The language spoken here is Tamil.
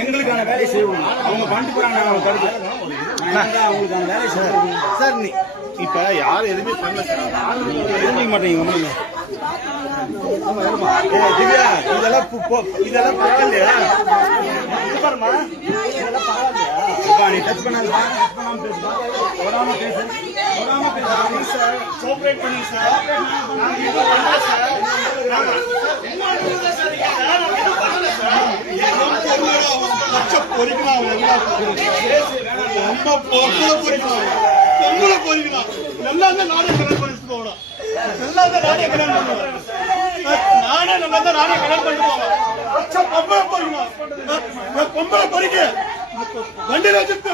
எங்களுக்கான வேலை செய்வோம். அவங்க பண்ணிட்டு போறாங்க, அவங்களுக்கான வேலை செய்வோம் சார். இப்ப யாரும் எதுவுமே பண்ணல சார், தெரிஞ்சுக்க மாட்டேங்க. திவ்யா, இதெல்லாம் பரவாயில்லையா? பாருமா, இதெல்லாம் பரவாயில்லையா? நீ டச் பண்ணாதா, வராம பேசு, சார். கோஆபரேட் பண்ணுங்க சார். நாங்க எதுவும் பண்ணல சார். வண்டியில வச்சுருக்கா